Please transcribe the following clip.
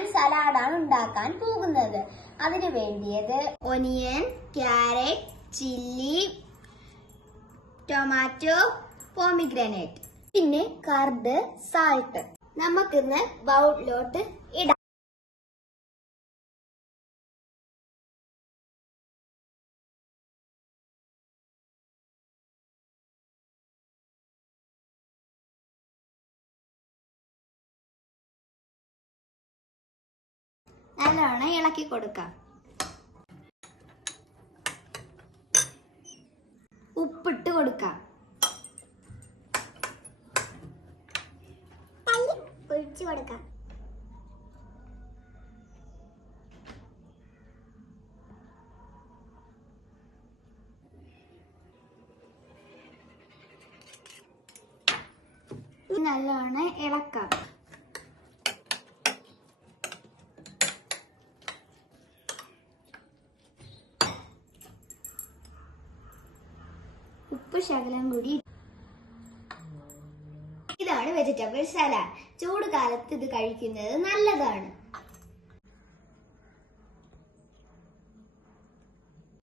ഞാൻ സലാഡാണ് ഉണ്ടാക്കാൻ പോകുന്നത്. അതിന് വേണ്ടിയത് onion, carrot, chilli, tomato, pomegranate, പിന്നെ കർഡ്, സാൾട്ട്. നമുക്കിന്ന് ബൗളിലോട്ട് ഇടാം. നല്ലോണം ഇളക്കി കൊടുക്കാം. ഉപ്പിട്ട് കൊടുക്കാം. ഒഴിച്ചു കൊടുക്കാം. നല്ലോണം ഇളക്കാം. ഉപ്പ് ശകലം കൂടി. ഇതാണ് വെജിറ്റബിൾ സലാഡ്. ചൂട് കാലത്ത് ഇത് കഴിക്കുന്നത് നല്ലതാണ്.